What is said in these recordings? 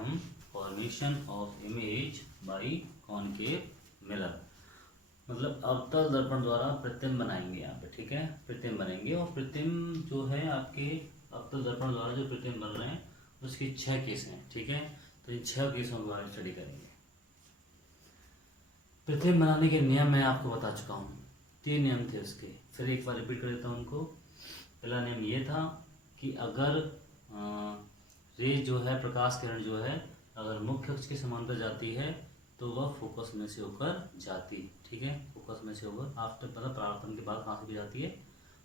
हम formation of image by concave mirror, मतलब अवतल दर्पण द्वारा प्रतिबिंब बनाएंगे यहाँ पे, ठीक है, प्रतिबिंब बनेंगे। और प्रतिबिंब जो है आपके अवतल दर्पण द्वारा जो प्रतिबिंब बन रहे हैं उसके 6 केस हैं, ठीक है। तो इन 6 केसों के बारे में स्टडी करेंगे। प्रतिबिंब बनाने के नियम मैं आपको बता चुका हूँ, 3 नियम थे उसके, फिर एक बार रिपीट कर देता हूँ उनको। पहला नियम ये था कि अगर रेज जो है, प्रकाश किरण जो है, अगर मुख्य अक्ष के समांतर जाती है तो वह फोकस में से होकर जाती, ठीक है, फोकस में से होकर, आफ्टर मतलब परावर्तन के बाद कहाँ से भी जाती है,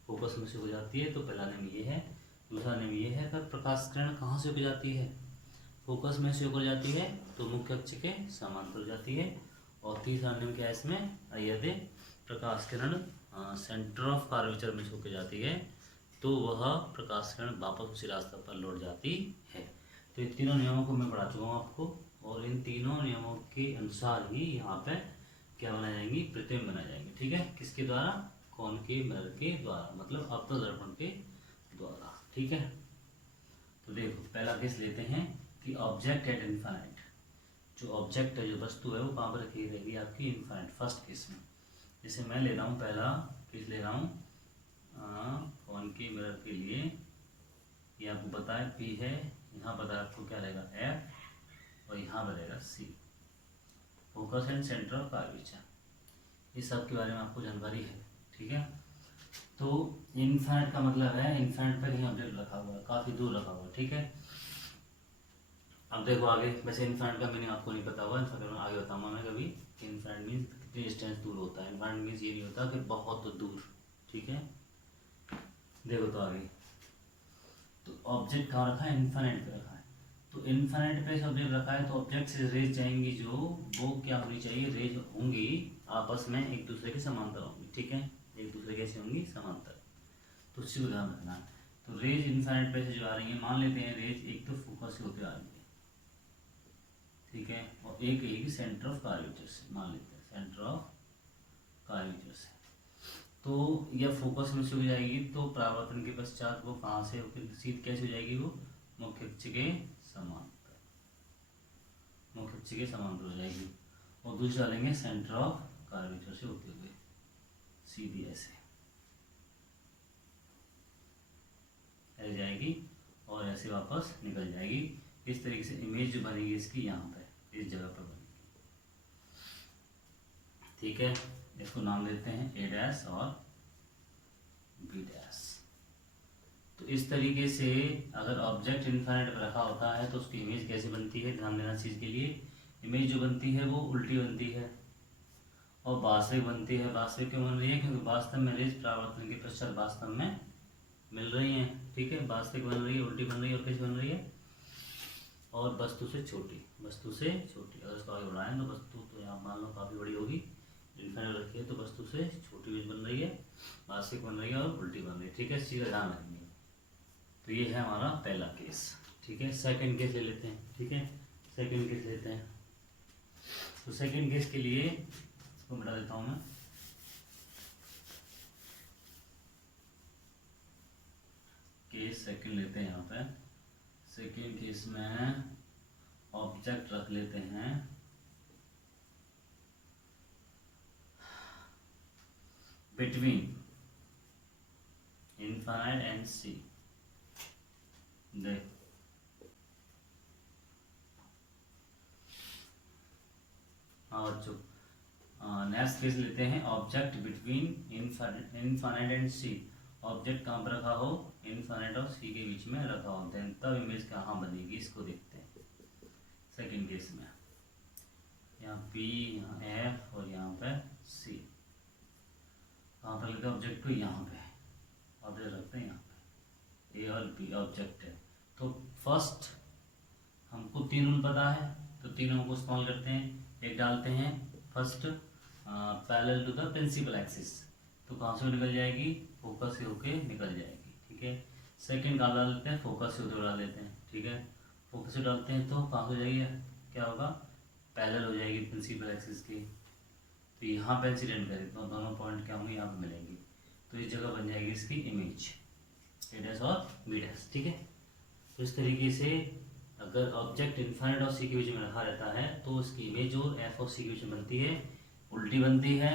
फोकस में से हो जाती है। तो पहला नियम ये है। दूसरा नियम ये है, अगर प्रकाश किरण कहाँ से होकर जाती है, फोकस में से होकर जाती है तो मुख्य अक्ष के समांतर हो जाती है। और तीसरा नियम क्या है इसमें, यदि प्रकाश किरण सेंटर ऑफ कर्वेचर में से होकर जाती है तो वह प्रकाश किरण वापस उसी रास्ते पर लौट जाती है। तो ये तीनों नियमों को मैं पढ़ा चुका हूँ आपको, और इन तीनों नियमों के अनुसार ही यहाँ पे क्या बनाई जाएंगी, प्रतिबिंब बनाए जाएंगे, ठीक है। किसके द्वारा, कॉनकेव मिरर के द्वारा, मतलब अवतल दर्पण के द्वारा, ठीक है। तो देखो पहला केस लेते हैं कि ऑब्जेक्ट एट इन्फाइनाइट, जो ऑब्जेक्ट है, जो वस्तु है, वो कहाँ पर रखी रहेगी आपकी, इन्फाइनाइट, फर्स्ट केस में। जैसे मैं ले रहा हूँ, पहला केस ले रहा हूँ कॉनकेव मिरर के लिए, ये आपको पता है P है, यहाँ पता है आपको क्या रहेगा F, और यहाँ पर रहेगा C, focus and centre of curvature, इस सब के बारे में आपको जानकारी है, ठीक है। तो इन्फाइनाइट का मतलब है इन्फाइनाइट पर कहीं ऑब्जेक्ट रखा हुआ है, काफ़ी दूर रखा हुआ है, ठीक है। अब देखो आगे, वैसे इन्फाइनाइट का मीनिंग आपको नहीं पता हुआ, इन्फाइनाइट आगे बताऊंगा मैं कभी। इन्फाइनाइट मीन्स कितनी डिस्टेंस दूर होता है, इन्फाइनाइट मीन्स ये नहीं होता कि बहुत दूर, ठीक है। देखो तो आगे, तो ऑब्जेक्ट कहाँ रखा है, इन्फाइनाइट पे रखा है। तो इन्फाइनाइट पे ऑब्जेक्ट रखा है तो ऑब्जेक्ट से रेज जाएंगी जो, वो क्या होनी चाहिए, रेज होंगी आपस में एक दूसरे के समांतर होंगी, ठीक है, एक दूसरे कैसे होंगी, समांतर। तो उसी को ध्यान रखना। तो रेज इन्फाइनाइट पे से जो आ रही है, मान लेते हैं रेज एक तो फोकस से होते आ रही है, ठीक है, और एक एक सेंटर ऑफ कर्वेचर से, मान लेते हैं सेंटर ऑफ कर्वेचर से। तो यह फोकस में से हो जाएगी तो परावर्तन के पश्चात वो कहाँ से होकर सीध कैसे हो जाएगी, वो मुख्य अक्ष के समांतर, मुख्य अक्ष के समांतर हो जाएगी। और दूसरी डालेंगे सेंटर ऑफ कर्वेचर से होते हुए सीधी ऐसे जाएगी और ऐसे वापस निकल जाएगी। इस तरीके से इमेज जो बनेगी इसकी यहाँ पे इस जगह पर बनेगी, ठीक है। इसको नाम देते हैं ए डैश और बी डैश। तो इस तरीके से अगर ऑब्जेक्ट इन्फाइनाइट पर रखा होता है तो उसकी इमेज कैसे बनती है, ध्यान देना चीज़ के लिए। इमेज जो बनती है वो उल्टी बनती है और वास्तविक बनती है। वास्तविक क्यों बन रही है, क्योंकि वास्तव में रेज परावर्तन के पश्चात वास्तव में मिल रही हैं, ठीक है, वास्तविक बन रही है, उल्टी बन रही है, और कैसे बन रही है, और वस्तु से छोटी, वस्तु से छोटी। अगर इसको आगे बढ़ाएं तो वस्तु तो यहाँ मान लो काफ़ी बड़ी होगी, इन्फाइनाइट रखी है तो वस्तु से छोटी इमेज बन रही है, वास्तविक बन रही है और उल्टी बन रही है, ठीक है, इस चीज़ का ध्यान रखेंगे। तो ये है हमारा पहला केस, ठीक है। सेकंड केस ले लेते हैं, ठीक है, सेकंड केस लेते हैं। तो सेकंड केस के लिए इसको मिटा देता हूँ मैं, केस सेकंड लेते हैं। यहाँ पे सेकंड केस में ऑब्जेक्ट रख लेते हैं बिटवीन इन्फाइनाइट एंड सी। देख हाँ बच्चों, नेक्स्ट केस लेते हैं object between infinite and C. Object कहाँ पर रखा हो, इन्फाइनाइट और सी के बीच में रखा हो, देन तब इमेज कहाँ बनेगी, इसको देखते हैं। सेकंड केस में यहाँ P, यहाँ F और यहाँ पे C, कहाँ पर लगा ऑब्जेक्ट को, यहाँ पे ऑब्जेक्ट रखते हैं, यहाँ पे A और B ऑब्जेक्ट है। तो फर्स्ट हमको 3 रूल पता है तो तीनों को इस्तेमाल करते हैं। एक डालते हैं first parallel to the principal axis, तो कहाँ से निकल जाएगी, फोकस से होके निकल जाएगी, ठीक है। सेकंड कहाँ डाल देते हैं, फोकस से होते डाल देते हैं, ठीक है। फोकस से डालते हैं तो कहाँ हो जाएगी, क्या होगा, पैरेलल हो जाएगी प्रिंसिपल एक्सिस की। तो यहाँ पे इंसिडेंट करें तो दोनों पॉइंट क्या होंगे, यहाँ पे मिलेंगे, तो इस जगह बन जाएगी इसकी इमेज, ए डैश और बी डैश, ठीक है। तो इस तरीके से अगर ऑब्जेक्ट इन्फाइनाइट और सी के बीच में रखा रहता है तो उसकी इमेज जो एफ और सी के बीच में बनती है उल्टी बनती है,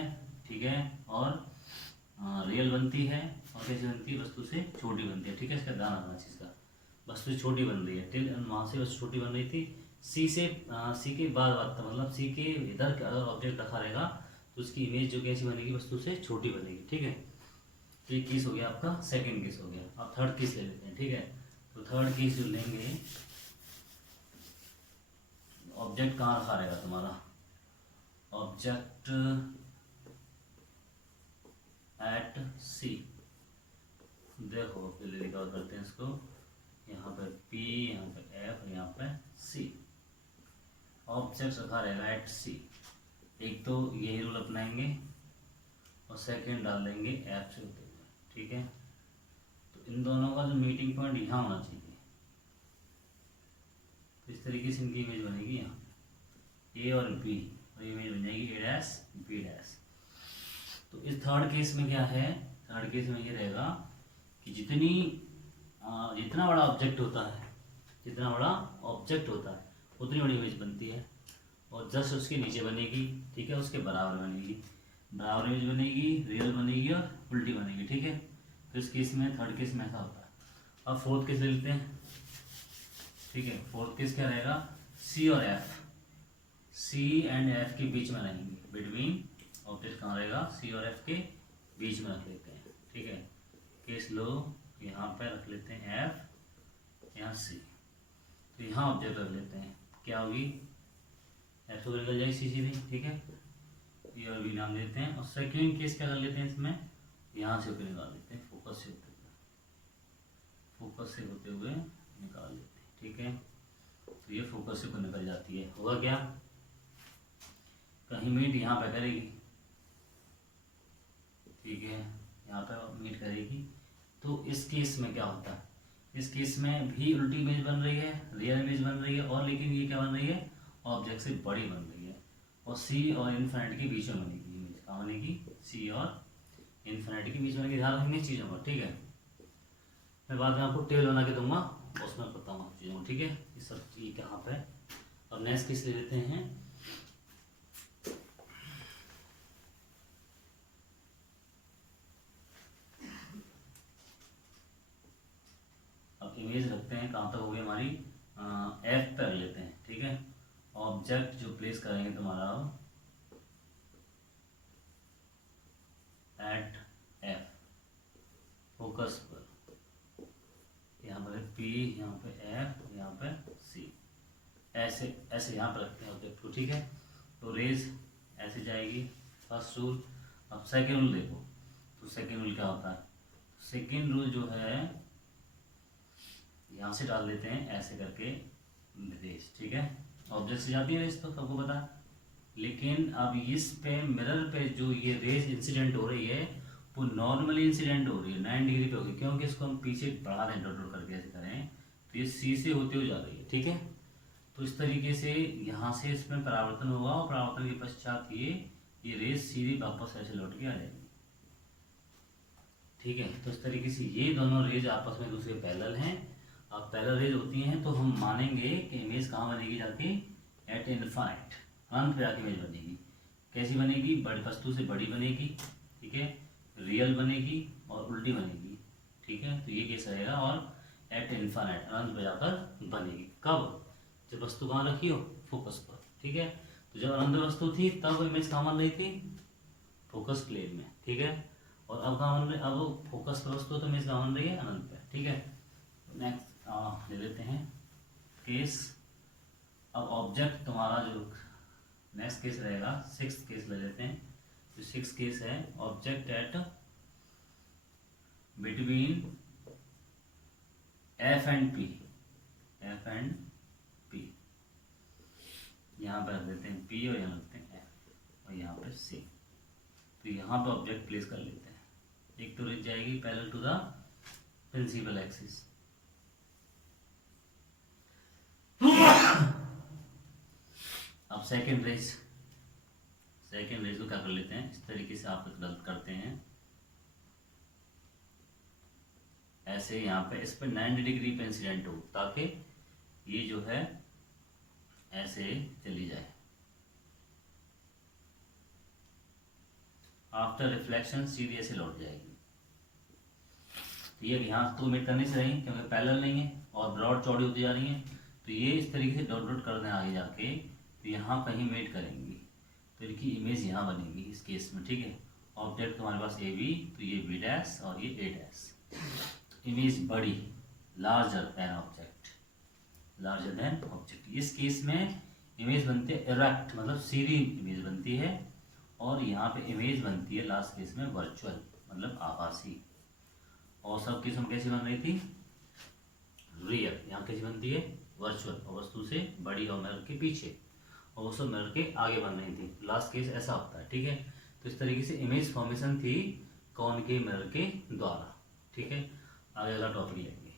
ठीक है, और रियल बनती है, और कैसे बनती है, वस्तु से छोटी बनती है, ठीक है। इसका ध्यान रखना चीज़ का, वस्तु से छोटी बन रही है, टिल वहाँ से वस्तु छोटी बन रही थी, सी से सी के बाद बात था, मतलब सी के इधर अगर ऑब्जेक्ट रखा रहेगा तो उसकी इमेज जो कैसी बनेगी, वस्तु से छोटी बनेगी, ठीक है। तो ये केस हो गया आपका, सेकंड केस हो गया। अब थर्ड केस ले लेते हैं, ठीक है। तो थर्ड केस जो लेंगे, ऑब्जेक्ट कहाँ रखा रहेगा तुम्हारा, ऑब्जेक्ट एट सी। देखो पहले रिकॉर्ड करते हैं इसको, यहाँ पे P, यहाँ पे F, यहाँ पे C। ऑब्जेक्ट रखा रहेगा एट सी। एक तो यही रूल अपनाएंगे और सेकंड डाल देंगे F से होते हुए, ठीक है। तो इन दोनों का जो मीटिंग पॉइंट यहाँ होना चाहिए, तो इस तरीके से इनकी इमेज बनेगी यहाँ A और B, और इमेज बन जाएगी A डैश B डैश। तो इस थर्ड केस में क्या है, थर्ड केस में ये रहेगा कि जितना बड़ा ऑब्जेक्ट होता है, जितना बड़ा ऑब्जेक्ट होता है उतनी बड़ी इमेज बनती है, और जस्ट उसके नीचे बनेगी, ठीक है, उसके बराबर बनेगी, बराबर इमेज बनेगी, रियल बनेगी और उल्टी बनेगी, ठीक है। तो इस केस में, थर्ड केस में ऐसा होता है। अब फोर्थ केस ले लेते हैं, ठीक है। फोर्थ केस क्या रहेगा, सी और एफ, सी एंड एफ के बीच में रहेंगे, बिटवीन ऑब्जेक्ट कहाँ रहेगा, सी और एफ के बीच में रख लेते हैं, ठीक है। केस लो, यहाँ पे रख लेते हैं एफ, यहाँ सी, तो यहाँ ऑब्जेक्ट रख लेते हैं, क्या होगी, एफ तो निकल जाएगी सी सीधी, ठीक है, ए और बी नाम देते हैं। और सेकेंड केस क्या कर लेते हैं इसमें, यहाँ से होकर निकाल लेते हैं, फोकस से होते हुए, फोकस से होते हुए निकाल लेते हैं, ठीक है। तो ये फोकस से होकर निकल जाती है, होगा क्या, कहीं मीट यहाँ पे करेगी, ठीक है, यहाँ पे मीट करेगी। तो इस केस में क्या होता है, इस केस में भी उल्टी इमेज बन रही है, रियल इमेज बन रही है, और लेकिन ये क्या बन रही है, ऑब्जेक्ट से बड़ी बन रही है, और सी और इन्फिनिटी के बीच में बनेगी इमेज, कहाँ बनेगी, सी और इन्फिनिटी के बीच में बनेगी। ध्यान रखेंगे इस चीज़ों को, ठीक है। मैं बाद में आपको टेबल बना के दूंगा, उसमें बताऊंगा चीज़ों को, ठीक है। ये सब चीज़ कहाँ पे। और नेक्स्ट केस ले लेते हैं, इमेज रखते हैं, कहाँ तक हो गई हमारी, एफ पे रख लेते हैं, ठीक है। ऑब्जेक्ट जो प्लेस करेंगे तुम्हारा एट एफ, फोकस पर, यहाँ पर पी, यहाँ पे एफ, यहाँ पे सी, ऐसे ऐसे यहाँ पर रखते हैं ऑब्जेक्ट को, ठीक है। तो रेज ऐसे जाएगी, फर्स्ट रूल। अब सेकेंड रूल देखो, तो सेकेंड रूल क्या होता है, सेकेंड रूल जो है, यहाँ से डाल देते हैं ऐसे करके रेस, ठीक है। ऑब्जेक्ट से जाती है रेस, तो सबको पता। लेकिन अब इस पे मिरर पे जो ये रेस इंसिडेंट हो रही है वो नॉर्मली इंसिडेंट हो रही है, 9 डिग्री पे होगी, क्योंकि इसको हम पीछे बढ़ा दें, डॉट करके ऐसे करें तो ये सी से होते हुए जा रही है, ठीक है। तो इस तरीके से यहाँ से इसमें परावर्तन होगा, और परावर्तन के पश्चात ये रेस सीधी वापस ऐसे लौट के आ जाएगी, ठीक है। तो इस तरीके से ये दोनों रेज आपस में दूसरे पैरेलल हैं। अब पैरेलल रेज होती हैं तो हम मानेंगे कि इमेज कहाँ बनेगी जाके, एट इनफाइनाइट, अनंत पे जाके इमेज बनेगी। कैसी बनेगी, बड़ी वस्तु से बड़ी बनेगी, ठीक है, रियल बनेगी और उल्टी बनेगी, ठीक है। तो ये केस रहेगा, और एट इनफाइनाइट, अनंत पे जाकर बनेगी। कब, जब वस्तु कहाँ रखी हो, फोकस पर, ठीक है। तो जब अनंत वस्तु थी तब इमेज कहाँ बन रही थी, फोकस प्लेन में, ठीक है। और अब कहाँ बन रही, अब फोकस पर वस्तु तो इमेज कहाँ बन रही है, अनंत पे, ठीक है। नेक्स्ट ले लेते हैं केस। अब ऑब्जेक्ट तुम्हारा जो नेक्स्ट केस रहेगा, सिक्स्थ केस ले लेते हैं। जो सिक्स्थ केस है, object at between F and P, F and P, यहाँ पर रख देते हैं पी और यहाँ रखते हैं एफ और यहाँ पे सी। तो यहाँ पर ऑब्जेक्ट प्लेस कर लेते हैं। एक तो रेज जाएगी parallel to the principal axis, अब सेकेंड रेज को क्या कर लेते हैं, इस तरीके से आप गलत करते हैं, ऐसे यहाँ पे इस पे 90 डिग्री पे इंसिडेंट हो, ताकि ये जो है ऐसे चली जाए। आफ्टर रिफ्लेक्शन सीधी ऐसे लौट जाएगी। तो ये यहाँ तो मेट करने से रहेंगे क्योंकि पैरेलल नहीं है और ब्रॉड चौड़ी होती जा रही है, तो ये इस तरीके से डॉट डॉट कर दें आगे जाके, तो यहाँ कहीं मेट करेंगी, तो इनकी इमेज यहाँ बनेगी इस केस में। ठीक है, ऑब्जेक्ट हमारे पास ए बी, तो ये बी डैश और ये ए डैश। इमेज बड़ी, larger than object, larger than object. इस केस में इमेज बनती है इरेक्ट, मतलब सीधी इमेज बनती है, और यहाँ पे इमेज बनती है लास्ट केस में वर्चुअल, मतलब आभासी। और सब केस में कैसी बन रही थी, रियल। यहाँ कैसी बनती है, वर्चुअल, और वस्तु से बड़ी और मिरर के पीछे, और वो सब मिरर के आगे बन रही थी। लास्ट केस ऐसा होता है। ठीक है, तो इस तरीके से इमेज फॉर्मेशन थी कॉनकेव मिरर के द्वारा। ठीक है, आगे अगला टॉपिक लेंगे।